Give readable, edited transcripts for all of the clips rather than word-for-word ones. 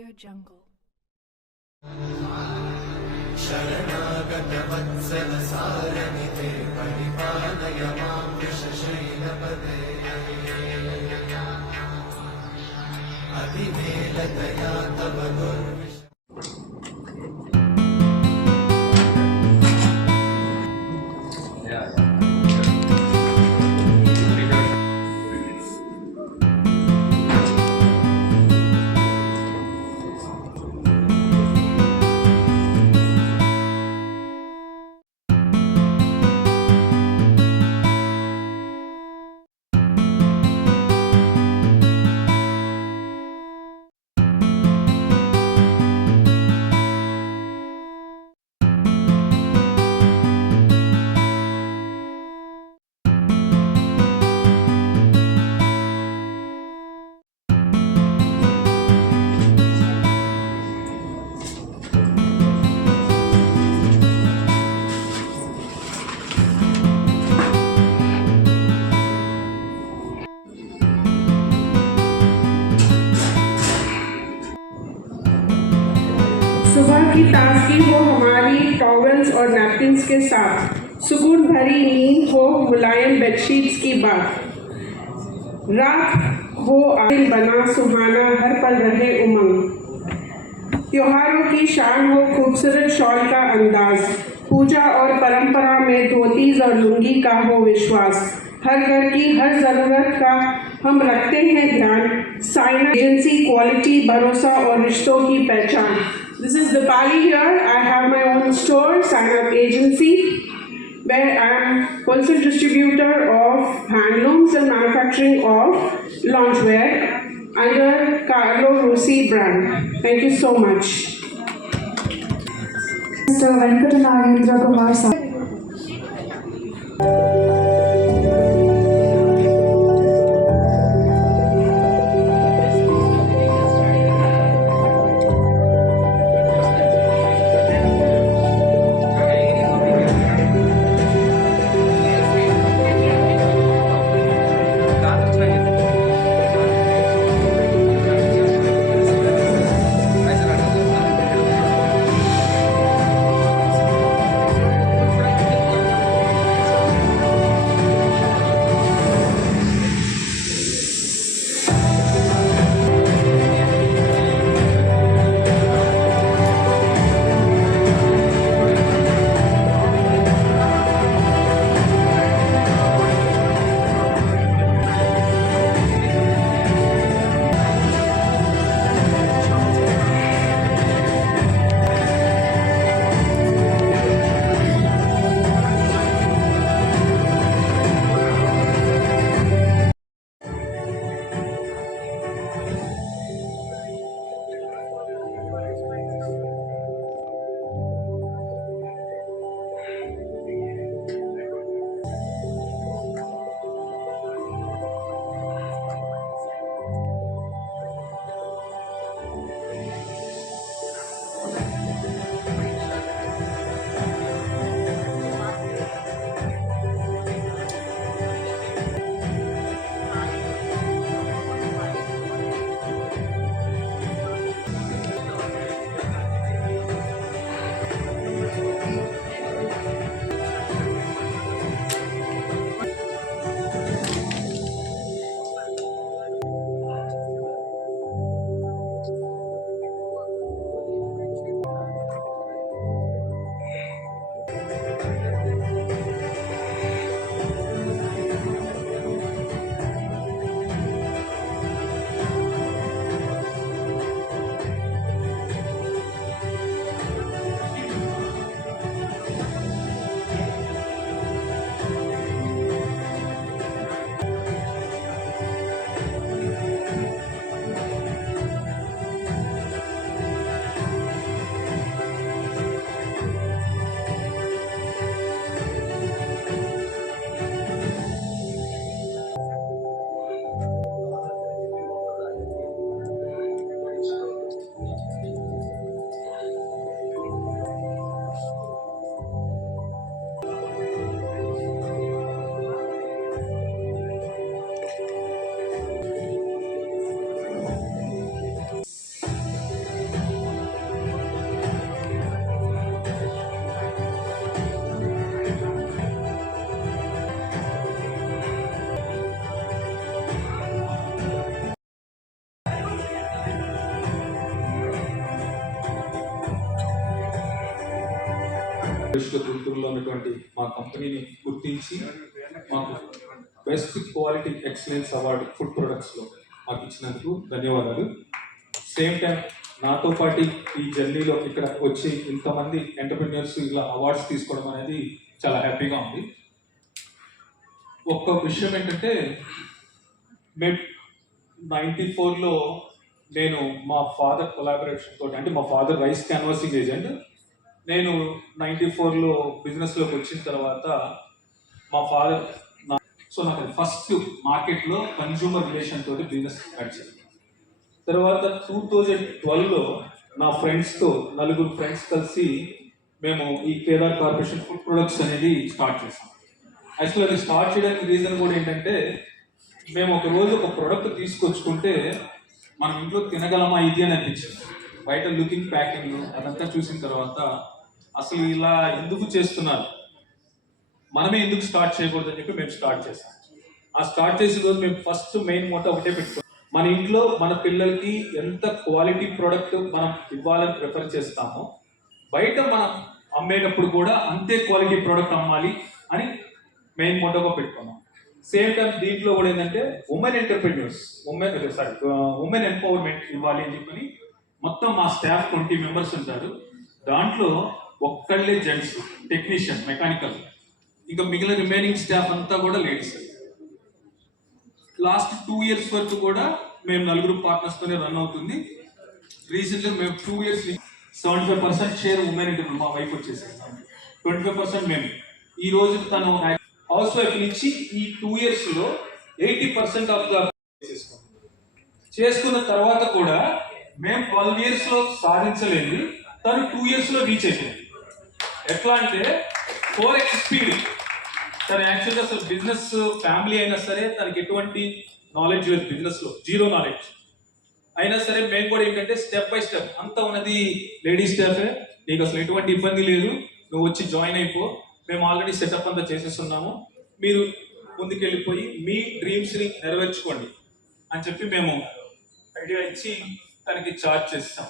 AudioJungle. शरणागत वत्सल सारनिते परिपालय मां वृषशैलपदे अतिमेलतया तव दुर्विश सुबह की ताजगी हो हमारी टॉवल्स और नैपकिन्स के साथ, सुकून भरी नींद हो मुलायम बेडशीट्स की बात, रात हो दिन बना सुहाना हर पल रहे उमंग, त्योहारों की शान हो खूबसूरत शॉल का अंदाज, पूजा और परंपरा में धोतीज और लुंगी का हो विश्वास, हर घर की हर जरूरत का हम रखते हैं ध्यान, साइन एजेंसी क्वालिटी भरोसा और रिश्तों की पहचान. This is Dipali here. I have my own store, Sign Up Agency, where I am wholesale distributor of handlooms and manufacturing of loungewear under Carlo Rossi brand. Thank you so much. Mr. Venkata Nagendra Kumar sir. District గుంటూరులో ఉన్నటువంటి మా కంపెనీని గుర్తించి మాకు best quality excellence award food ప్రొడక్ట్స్లో మాకు ఇచ్చినందుకు ధన్యవాదాలు. సేమ్ టైం నాతో పాటు ఈ జర్నీలో ఇక్కడ వచ్చి ఇంతమంది ఎంటర్ప్రెన్యూర్స్ ఇలా అవార్డ్స్ తీసుకోవడం అనేది చాలా హ్యాపీగా ఉంది. ఒక్క విషయం ఏంటంటే మేము 94లో నేను మా ఫాదర్ కొలాబరేషన్ తోటి, అంటే మా ఫాదర్ రైస్ క్యాన్వాసింగ్ ఏజెంట్, నేను 94లో బిజినెస్లోకి వచ్చిన తర్వాత మా ఫాదర్ నాకు ఫస్ట్ మార్కెట్లో కన్జ్యూమర్ రిలేషన్ తోటి బిజినెస్ నడిచింది. తర్వాత 2012లో నా ఫ్రెండ్స్తో నలుగురు ఫ్రెండ్స్ కలిసి మేము ఈ కేదార్ కార్పొరేషన్ ఫుడ్ ప్రొడక్ట్స్ అనేది స్టార్ట్ చేసాం. యాక్చువల్లీ అది స్టార్ట్ చేయడానికి రీజన్ కూడా ఏంటంటే, మేము ఒక రోజు ఒక ప్రోడక్ట్ తీసుకొచ్చుకుంటే మనం ఇంట్లో తినగలమా ఇది అని అనిపించింది. బయట లుకింగ్, ప్యాకింగ్ అదంతా చూసిన తర్వాత అసలు ఇలా ఎందుకు చేస్తున్నారు, మనమే ఎందుకు స్టార్ట్ చేయకూడదని చెప్పి మేము స్టార్ట్ చేసాం. ఆ స్టార్ట్ చేసిన రోజు మేము ఫస్ట్ మెయిన్ మోటో ఒకటే పెట్టుకున్నాం, మన ఇంట్లో మన పిల్లలకి ఎంత క్వాలిటీ ప్రోడక్ట్ మనం ఇవ్వాలని ప్రిఫర్ చేస్తామో బయట మనం అమ్మేటప్పుడు కూడా అంతే క్వాలిటీ ప్రోడక్ట్ అమ్మాలి అని మెయిన్ మోటోగా పెట్టుకున్నాం. సేమ్ టైం దీంట్లో కూడా ఏంటంటే ఉమెన్ ఎంటర్ప్రెన్యూర్స్, ఉమెన్ ఎంపవర్మెంట్ ఇవ్వాలి అని చెప్పని మొత్తం మా స్టాఫ్ 20 మెంబర్స్ ఉంటారు. దాంట్లో ఒక్కళ్ళే జెంట్స్, టెక్నీషియన్, మెకానికల్, ఇంకా మిగిలిన రిమైనింగ్ స్టాఫ్ అంతా కూడా లేడీస్. లాస్ట్ 2 years వరకు కూడా మేము నలుగురు పార్ట్నర్స్తోనే రన్ అవుతుంది. రీసెంట్గా మేము 2 years 75% షేర్ ఉమెన్ ఇంటర్, మా వైఫ్ వచ్చేసి 25% మేము. ఈ రోజు తను హౌస్ వైఫ్ నుంచి ఈ 2 yearsలో 80% ఆఫ్ ద చేసుకున్న తర్వాత కూడా మేము 12 yearsలో సాధించలేదు, తను 2 yearsలో రీచ్ అయిపోయింది. ఎట్లా అంటే 4x స్పీడ్. తను యాక్చువల్గా అసలు బిజినెస్ ఫ్యామిలీ అయినా సరే తనకి ఎటువంటి నాలెడ్జ్ లేదు, బిజినెస్లో జీరో నాలెడ్జ్ అయినా సరే మేము కూడా ఏంటంటే స్టెప్ బై స్టెప్ అంతా ఉన్నది లేడీస్ స్టాఫే, నీకు అసలు ఎటువంటి ఇబ్బంది లేదు, నువ్వు వచ్చి జాయిన్ అయిపో, మేము ఆల్రెడీ సెటప్ అంతా చేసేస్తున్నాము, మీరు ముందుకెళ్ళిపోయి మీ డ్రీమ్స్ని నెరవేర్చుకోండి అని చెప్పి మేము ఐడియా ఇచ్చి తనకి చార్జ్ చేస్తాం.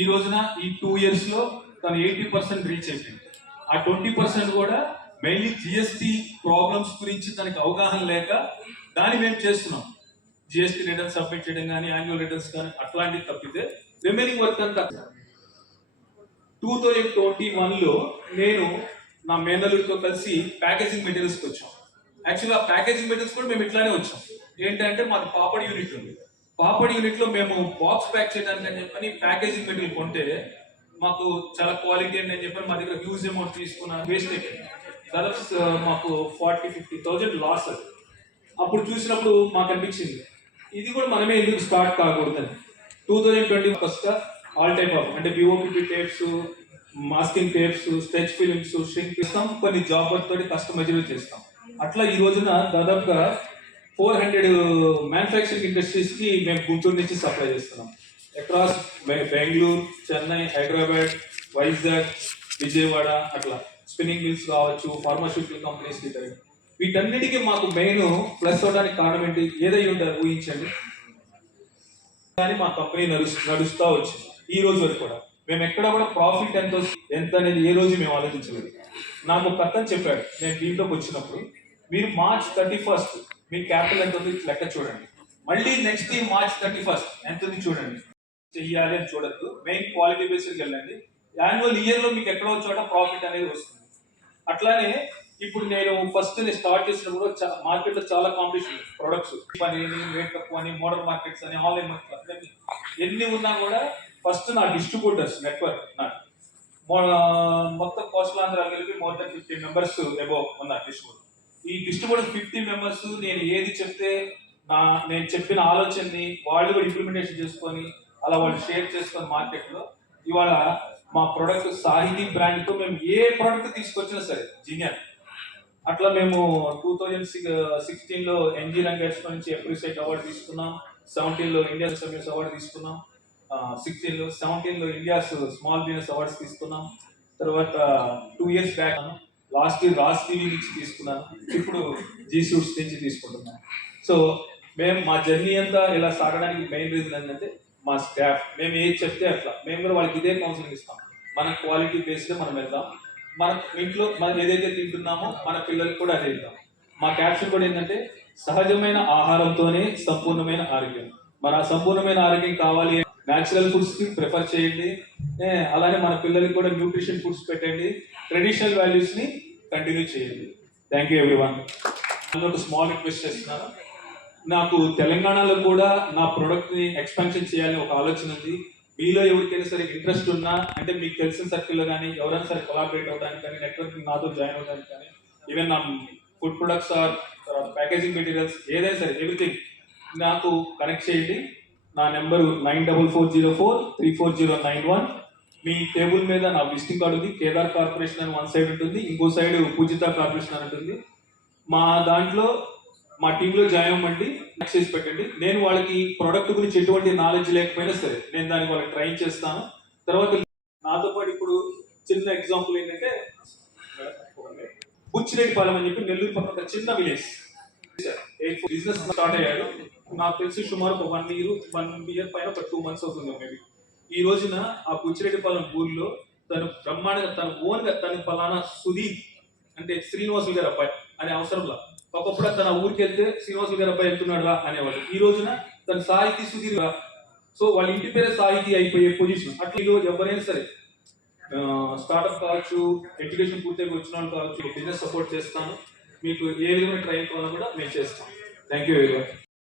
ఈ రోజున ఈ 2 yearsలో తను 80% రీచ్ అయిపోయింది. ఆ 20% కూడా మెయిన్లీ జిఎస్టీ ప్రాబ్లమ్స్ గురించి తనకి అవగాహన లేక దాన్ని మేము చేస్తున్నాం. జిఎస్టీ రిటర్న్స్ సబ్మిట్ చేయడం కానీ, యాన్యువల్ రిటర్న్స్ కానీ అట్లాంటివి తప్పితే రిమైనింగ్ వర్క్ అంతా 2021లో నేను నా మేనల్లుడితో కలిసి ప్యాకేజింగ్ మెటీరియల్స్కి వచ్చాం. యాక్చువల్గా ఆ ప్యాకేజింగ్ మెటీరియల్స్ కూడా మేము ఇట్లానే వచ్చాం. ఏంటంటే మాది పాపడ్ యూనిట్ ఉంది. పాపడ్ యూనిట్లో మేము బాక్స్ ప్యాక్ చేయడానికి అని చెప్పని ప్యాకేజింగ్ మెటీరియల్ కొంటే మాకు చాలా క్వాలిటీ అని చెప్పని మా దగ్గర హ్యూజ్ అమౌంట్ తీసుకున్న వేస్ట్ అయిపోయింది. దాదాపు మాకు 40-50,000 లాస్. అది అప్పుడు చూసినప్పుడు మాకు అనిపించింది ఇది కూడా మనమే ఎందుకు స్టార్ట్ కాకూడదని. 2020 ఫస్ట్ ఆల్ టైప్ ఆఫ్ అంటే POP tapes, masking tapes, stretch films, shrink ఇస్తాం, కొన్ని జాబ్ వర్క్ తోటి కస్టమైజ్ చేస్తాం. అట్లా ఈ రోజున దాదాపుగా 400 మ్యానుఫ్యాక్చరింగ్ ఇండస్ట్రీస్కి మేము గుంటూరు నుంచి సప్లై చేస్తున్నాం. అక్రాస్ బెంగళూరు, చెన్నై, హైదరాబాద్, వైజాగ్, విజయవాడ, అట్లా స్పిన్నింగ్ మిల్స్ కావచ్చు, ఫార్మాస్యూటికల్ కంపెనీస్కి. వీటన్నిటికీ మాకు మెయిన్ ప్లస్ అవడానికి కారణం ఏంటి, ఏదై ఉంటారు ఊహించండి. కానీ మా కంపెనీ నడుస్తూ వచ్చింది ఈ రోజు వరకు కూడా. మేము ఎక్కడ కూడా ప్రాఫిట్ ఎంత అనేది ఏ రోజు మేము ఆలోచించలేదు. నాకు ఒక అతను చెప్పాడు, నేను దీంట్లోకి వచ్చినప్పుడు, మీరు March 31st మీ క్యాపిటల్ ఎంత ఉంది లెక్క చూడండి, మళ్ళీ నెక్స్ట్ March 31st ఎంత ఉంది చూడండి, చెయ్యాలి అని చూడద్దు, మెయిన్ క్వాలిటీ బేస్డ్కి వెళ్ళండి. యాన్యువల్ ఇయర్లో మీకు ఎక్కడో చోట ప్రాఫిట్ అనేది వస్తుంది. అట్లానే ఇప్పుడు నేను ఫస్ట్ స్టార్ట్ చేసినప్పుడు మార్కెట్లో చాలా కాంపిటీషన్, ప్రొడక్ట్స్ పని, రేట్ తక్కువ అని, మోడల్ మార్కెట్స్ అని, ఆన్లైన్ మార్కెట్స్ ఎన్ని ఉన్నా కూడా ఫస్ట్ నా డిస్ట్రిబ్యూటర్స్ నెట్వర్క్ నాకు మొత్తం కోస్టలాంధ్ర కలిపి మోర్ దెన్ 50 members అబోవ్ ఉన్నారు డిస్ట్రిబ్యూటర్. ఈ డిస్ట్రిబ్యూటర్ 50 members నేను ఏది చెప్తే నేను చెప్పిన ఆలోచనని వాళ్ళు కూడా ఇంప్లిమెంటేషన్ చేసుకొని అలా వాళ్ళు షేర్ చేసుకొని మార్కెట్లో ఇవాళ మా ప్రొడక్ట్ సాహితీ బ్రాండ్తో మేము ఏ ప్రొడక్ట్ తీసుకొచ్చినా సరే జీనియర్. అట్లా మేము 2016లో ఎన్జీ రంగేష్ నుంచి అప్రిషియేట్ అవార్డు తీసుకున్నాం, 17లో ఇండియా సర్వీస్ అవార్డు తీసుకున్నాం, 17లో ఇండియాస్ స్మాల్ బిజినెస్ అవార్డ్స్ తీసుకున్నాం. తర్వాత 2 years back last year Raj TV నుంచి తీసుకున్నాను, ఇప్పుడు జీ సూట్స్ నుంచి తీసుకుంటున్నాను. సో మేము మా జర్నీ అంతా ఇలా సాగడానికి మెయిన్ రీజన్ ఏంటంటే మా స్టాఫ్. మేము ఏది చెప్తే అట్లా మేము కూడా వాళ్ళకి ఇదే కౌన్సిలింగ్ ఇస్తాం, మన క్వాలిటీ బేస్డ్ మనం వెళ్దాం, మన ఇంట్లో మనం ఏదైతే తింటున్నామో మన పిల్లలకు కూడా అదే ఇద్దాం. మా క్యాప్షన్ కూడా ఏంటంటే సహజమైన ఆహారంతోనే సంపూర్ణమైన ఆరోగ్యం. మన ఆ సంపూర్ణమైన ఆరోగ్యం కావాలి న్యాచురల్ ఫుడ్స్ కి ప్రిఫర్ చేయండి. అలానే మన పిల్లలకి కూడా న్యూట్రిషన్ ఫుడ్స్ పెట్టండి. ట్రెడిషనల్ వాల్యూస్ ని కంటిన్యూ చేయండి. Thank you everyone. ఒక స్మాల్ రిక్వెస్ట్ చేస్తున్నాను. నాకు తెలంగాణలో కూడా నా ప్రొడక్ట్ ని ఎక్స్పాన్షన్ చేయాలని ఒక ఆలోచన ఉంది. మీలో ఎవరికైనా సరే ఇంట్రెస్ట్ ఉన్నా, అంటే మీకు తెలిసిన సర్కిల్లో కానీ ఎవరైనా సరే కొలాబరేట్ అవ్వడానికి కానీ, నెట్వర్కింగ్ నాతో జాయిన్ అవ్వడానికి కానీ, ఈవెన్ నా food products or packaging materials ఏదైనా సరే ఎవ్రీథింగ్ నాకు కనెక్ట్ చేయండి. నా నెంబరు 9440434091. మీ టేబుల్ మీద నా విజిటింగ్ కార్డు ఉంది. కేదార్ కార్పొరేషన్ అని వన్ సైడ్ ఉంటుంది, ఇంకో సైడ్ పూజిత కార్పొరేషన్ అని ఉంటుంది. మా దాంట్లో మా టీంలో జాయిన్ అవ్వండి, చేసి పెట్టండి. నేను వాళ్ళకి ప్రోడక్ట్ గురించి ఎటువంటి నాలెడ్జ్ లేకపోయినా సరే నేను దానికి వాళ్ళకి ట్రైన్ చేస్తాను. తర్వాత నాతో పాటు ఇప్పుడు చిన్న ఎగ్జాంపుల్ ఏంటంటే బుచ్చిరెడ్డిపాలెం అని చెప్పి నెల్లూరు పక్కన ఒక చిన్న విలేజ్ బిజినెస్ స్టార్ట్ అయ్యాడు. నాకు తెలిసి సుమారు ఒక 1 ఇయర్ పైన ఒక 2 months అవుతుంది మేబీ. ఈ రోజున ఆ బుచ్చిరెడ్డిపాలెం ఊర్లో తను బ్రహ్మాండంగా తన ఓన్గా తన ఫలానా సుధీర్ అంటే శ్రీనివాసులు గారి అబ్బాయి అనే అవసరంలా ఒకప్పుడు తన ఊరికి వెళ్తే శ్రీనివాసులు గారి అబ్బాయి వెళ్తున్నాడు రా అనేవాడు. ఈ రోజున తన సాహితీ సుధీర్ రా, సో వాళ్ళ ఇంటి పేరే సాహితీ అయిపోయే పొజిషన్. అట్లా ఎవరైనా సరే స్టార్ట్అప్ కావచ్చు, ఎడ్యుకేషన్ పూర్తిగా వచ్చిన వాళ్ళు కావచ్చు, బిజినెస్ సపోర్ట్ చేస్తాను. మీకు ఏ విధమైన ట్రైన్ కావాలో కూడా మేము చేస్తాం. Thank you very much.